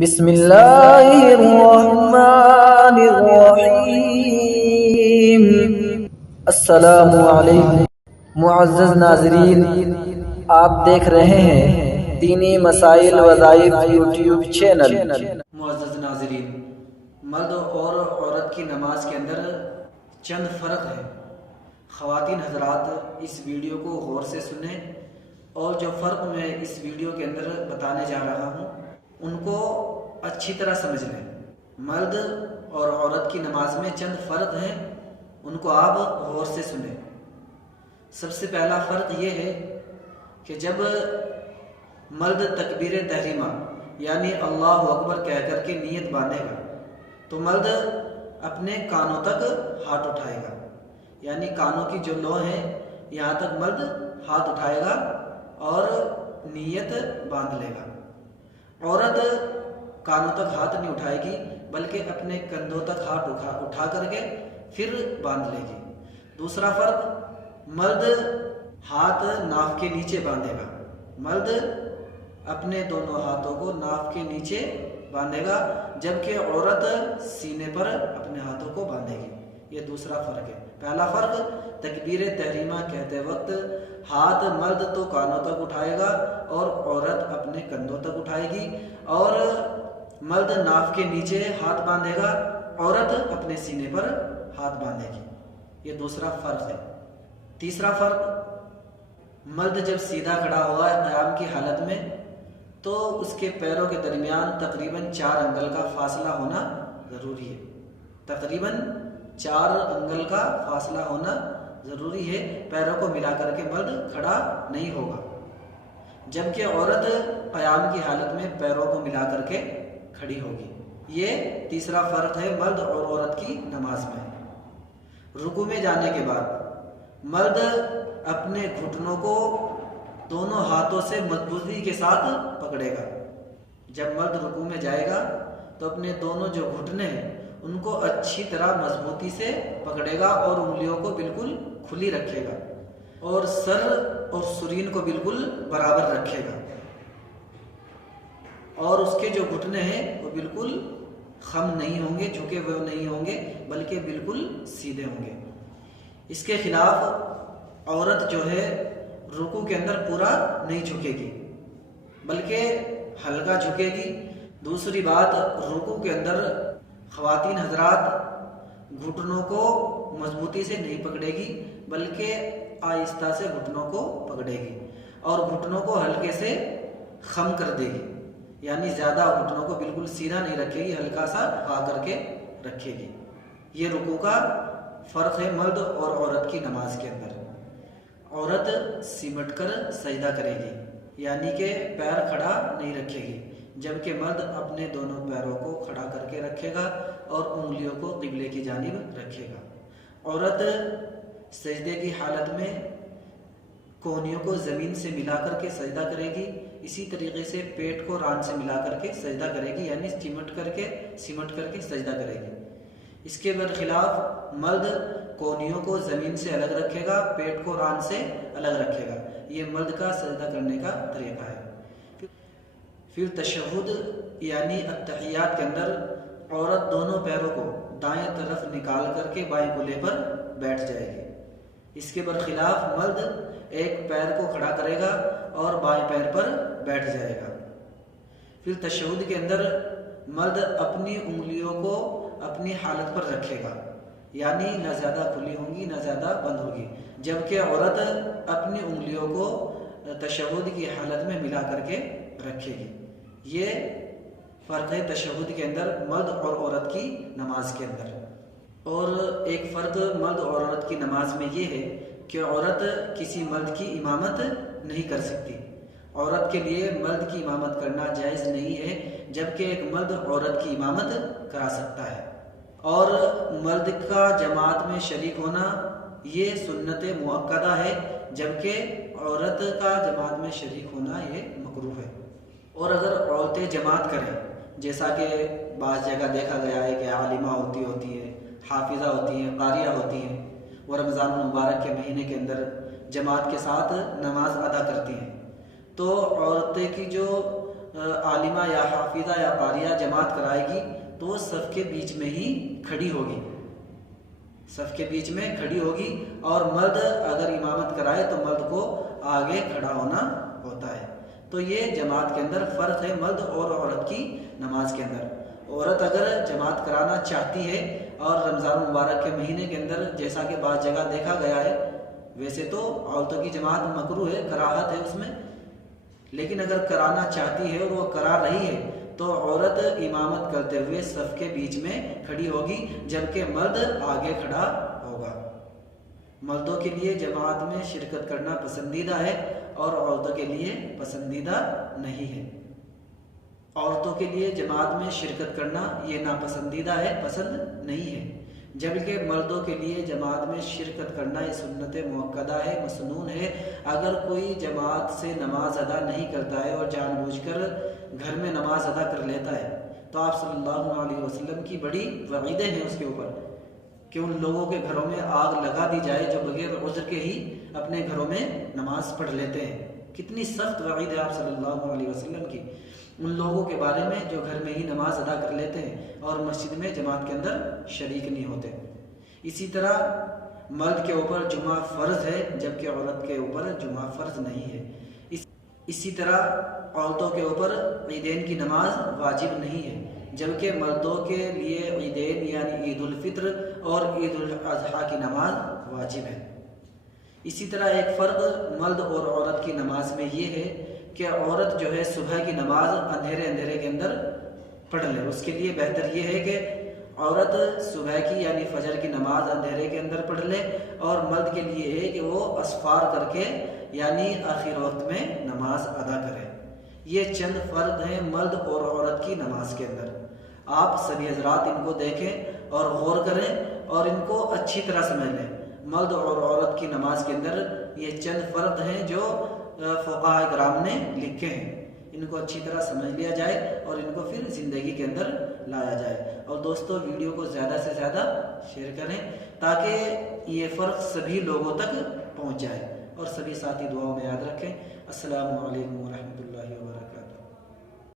بسم اللہ الرحمن الرحیم۔ السلام علیکم معزز ناظرین، آپ دیکھ رہے ہیں دینی مسائل وظائف یوٹیوب چینل۔ معزز ناظرین، مرد اور عورت کی نماز کے اندر چند فرق ہے۔ خواتین حضرات اس ویڈیو کو غور سے سنیں اور جو فرق میں اس ویڈیو کے اندر بتانے جا رہا ہوں ان کو اچھی طرح سمجھ لیں۔ مرد اور عورت کی نماز میں چند فرق ہیں، ان کو آپ غور سے سنیں۔ سب سے پہلا فرق یہ ہے کہ جب مرد تکبیر تحریمہ یعنی اللہ اکبر کہہ کر کے نیت باندھے گا تو مرد اپنے کانوں تک ہاتھ اٹھائے گا، یعنی کانوں کی جو لو ہے یہاں تک مرد ہاتھ اٹھائے گا اور نیت باندھ لے گا۔ عورت کانوں تک ہاتھ نہیں اٹھائے گی بلکہ اپنے کندھوں تک ہاتھ اٹھا کر کے پھر باندھ لے گی۔ دوسرا فرق، مرد ہاتھ ناف کے نیچے باندھے گا، مرد اپنے دونوں ہاتھوں کو ناف کے نیچے باندھے گا، جبکہ عورت سینے پر اپنے ہاتھوں کو باندھے گی۔ یہ دوسرا فرق ہے۔ پہلا فرق، تکبیر تحریمہ کہتے وقت ہاتھ مرد تو کانوں تک اٹھائے گا اور عورت اپنے کندھوں تک اٹھائے گی، اور مرد ناف کے نیچے ہاتھ باندھے گا، عورت اپنے سینے پر ہاتھ باندھے گی۔ یہ دوسرا فرق ہے۔ تیسرا فرق، مرد جب سیدھا کھڑا ہوا ہے قیام کی حالت میں تو اس کے پیروں کے درمیان تقریباً 4 انگل کا فاصلہ ہونا ضروری ہے۔ تقریباً 4 انگل کا فاصلہ ہونا ضروری ہے، پیروں کو ملا کر کے مرد کھڑا نہیں ہوگا، جبکہ عورت قیام کی حالت میں پیروں کو ملا کر کے کھڑی ہوگی۔ یہ تیسرا فرق ہے مرد اور عورت کی نماز میں۔ رکوع میں جانے کے بعد مرد اپنے گھٹنوں کو دونوں ہاتھوں سے مضبوطی کے ساتھ پکڑے گا۔ جب مرد رکوع میں جائے گا تو اپنے دونوں جو گھٹنے ہیں ان کو اچھی طرح مضبوطی سے پکڑے گا اور انگلیوں کو بالکل کھلی رکھے گا اور سر اور سرین کو بالکل برابر رکھے گا، اور اس کے جو گھٹنے ہیں وہ بالکل خم نہیں ہوں گے، جھکے ہوئے نہیں ہوں گے، بلکہ بالکل سیدھے ہوں گے۔ اس کے خلاف عورت جو ہے رکوع کے اندر پورا نہیں جھکے گی بلکہ ہلکا جھکے گی۔ دوسری بات، رکوع کے اندر خواتین حضرات گھٹنوں کو مضبوطی سے نہیں پکڑے گی بلکہ آہستہ سے گھٹنوں کو پکڑے گی اور گھٹنوں کو ہلکے سے خم کر دے گی، یعنی زیادہ گھٹنوں کو بالکل سیدھا نہیں رکھے گی، ہلکا سا پا کر کے رکھے گی۔ یہ رکوع کا فرق ہے مرد اور عورت کی نماز کے اندر۔ عورت سمٹ کر سجدہ کرے گی، یعنی کہ پیر کھڑا نہیں رکھے گی، جبکہ مرد اپنے دونوں پیروں کو کھڑا کر کے رکھے گا اور انگلیوں کو قبلے کی جانب رکھے گا۔ عورت سجدے کی حالت میں کونیوں کو زمین سے ملا کر کے سجدہ کرے گی، اسی طریقے سے پیٹ کو ران سے ملا کر کے سجدہ کرے گی، یعنی سمٹ کر کے سجدہ کرے گی۔ اس کے برخلاف مرد کونیوں کو زمین سے الگ رکھے گا، پیٹ کو ران سے الگ رکھے گا۔ یہ مرد کا سجدہ کرنے کا طریقہ ہے۔ پھر تشہد یعنی التحیات کے اندر عورت دونوں پیروں کو دائیں طرف نکال کر کے بائیں کولے پر بیٹھ جائے گی۔ اس کے برخلاف مرد ایک پیر کو کھڑا کرے گا اور بائیں پیر پر بیٹھ جائے گا۔ پھر تشہد کے اندر مرد اپنی انگلیوں کو اپنی حالت پر رکھے گا، یعنی نہ زیادہ کھلی ہوں گی نہ زیادہ بند ہوگی، جبکہ عورت اپنی انگلیوں کو تشہد کی حالت میں ملا کر کے رکھے گی۔ یہ فرق ہے تشہد کے اندر مرد اور عورت کی نماز کے اندر۔ اور ایک فرق مرد اور عورت کی نماز میں یہ ہے کہ عورت کسی مرد کی امامت نہیں کر سکتی۔ عورت کے لیے مرد کی امامت کرنا جائز نہیں ہے، جبکہ ایک مرد عورت کی امامت کرا سکتا ہے۔ اور مرد کا جماعت میں شریک ہونا یہ سنت مؤکدہ ہے، جبکہ عورت کا جماعت میں شریک ہونا یہ مکروہ ہے۔ اور اگر عورتیں جماعت کریں، جیسا کہ بعض جگہ دیکھا گیا ہے کہ عالمہ ہوتی ہے، حافظہ ہوتی ہیں، قاریہ ہوتی ہیں، وہ رمضان المبارک کے مہینے کے اندر جماعت کے ساتھ نماز ادا کرتی ہیں، تو عورتیں کی جو عالمہ یا حافظہ یا قاریہ جماعت کرائے گی تو وہ صف کے بیچ میں ہی کھڑی ہوگی، صف کے بیچ میں کھڑی ہوگی، اور مرد اگر امامت کرائے تو مرد کو آگے کھڑا ہونا ہوتا ہے۔ تو یہ جماعت کے اندر فرق ہے مرد اور عورت کی نماز کے اندر۔ عورت اگر جماعت کرانا چاہتی ہے اور رمضان مبارک کے مہینے کے اندر جیسا کہ بعض جگہ دیکھا گیا ہے، ویسے تو عورتوں کی جماعت مکروہ ہے، کراہت ہے اس میں، لیکن اگر کرانا چاہتی ہے اور وہ کرا رہی ہے تو عورت امامت کرتے ہوئے صف کے بیچ میں کھڑی ہوگی، جبکہ مرد آگے کھڑا ہوگا۔ مردوں کے لیے جماعت میں شرکت کرنا پسندیدہ ہے اور عورتوں کے لیے پسندیدہ نہیں ہے۔ عورتوں کے لیے جماعت میں شرکت کرنا یہ ناپسندیدہ ہے، پسند نہیں ہے، جبکہ مردوں کے لیے جماعت میں شرکت کرنا یہ سنت مؤکدہ ہے، مسنون ہے۔ اگر کوئی جماعت سے نماز ادا نہیں کرتا ہے اور جان بوجھ کر گھر میں نماز ادا کر لیتا ہے تو آپ صلی اللہ علیہ وسلم کی بڑی وعیدیں ہیں اس کے اوپر کہ ان لوگوں کے گھروں میں آگ لگا دی جائے جو بغیر عذر کے ہی اپنے گھروں میں نماز پڑھ لیتے ہیں۔ کتنی سخت وعید ہے آپ صلی اللہ علیہ وسلم کی ان لوگوں کے بارے میں جو گھر میں ہی نماز ادا کر لیتے ہیں اور مسجد میں جماعت کے اندر شریک نہیں ہوتے۔ اسی طرح مرد کے اوپر جمعہ فرض ہے جبکہ عورت کے اوپر جمعہ فرض نہیں ہے۔ اسی طرح عورتوں کے اوپر عیدین کی نماز واجب نہیں ہے، جبکہ مردوں کے لیے عیدین یعنی عید الفطر اور عید الاضحیٰ کی نماز واجب ہے۔ اسی طرح ایک فرق مرد اور عورت کی نماز میں یہ ہے کہ عورت جو ہے صبح کی نماز اندھیرے کے اندر پڑھ لے، اس کے لیے بہتر یہ ہے کہ عورت صبح کی یعنی فجر کی نماز اندھیرے کے اندر پڑھ لے، اور مرد کے لیے ہے کہ وہ اسفار کر کے یعنی آخر وقت میں نماز ادا کرے۔ یہ چند فرق ہیں مرد اور عورت کی نماز کے اندر۔ آپ سبھی حضرات ان کو دیکھیں اور غور کریں اور ان کو اچھی طرح سمجھ لیں۔ مرد اور عورت کی نماز کے اندر یہ چند فرق ہیں جو فقہاء کرام نے لکھے ہیں، ان کو اچھی طرح سمجھ لیا جائے اور ان کو پھر زندگی کے اندر لایا جائے۔ اور دوستو ویڈیو کو زیادہ سے زیادہ شیئر کریں تاکہ یہ فرق سبھی لوگوں تک پہنچ جائے، اور سبھی ساتھی دعاؤں میں یاد رکھیں۔ السلام علیکم ورحمۃ اللہ وبرکاتہ۔